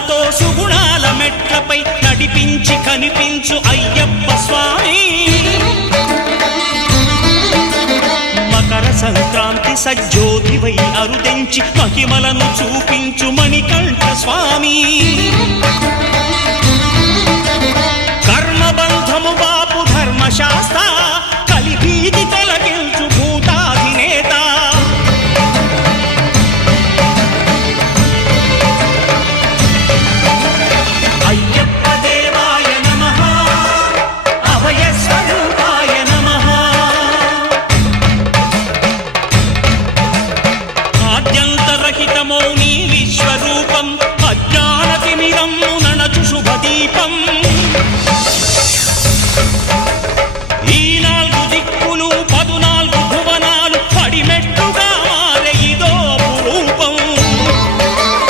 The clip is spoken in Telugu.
సుగుణాలతో సుగుణాల మెట్లపై నడిపించి కనిపించు అయ్యప్ప స్వామి మకర సంక్రాంతి సజ్జోతివై అరుదెంచి మహిమలను చూపించు మణికంఠ స్వామి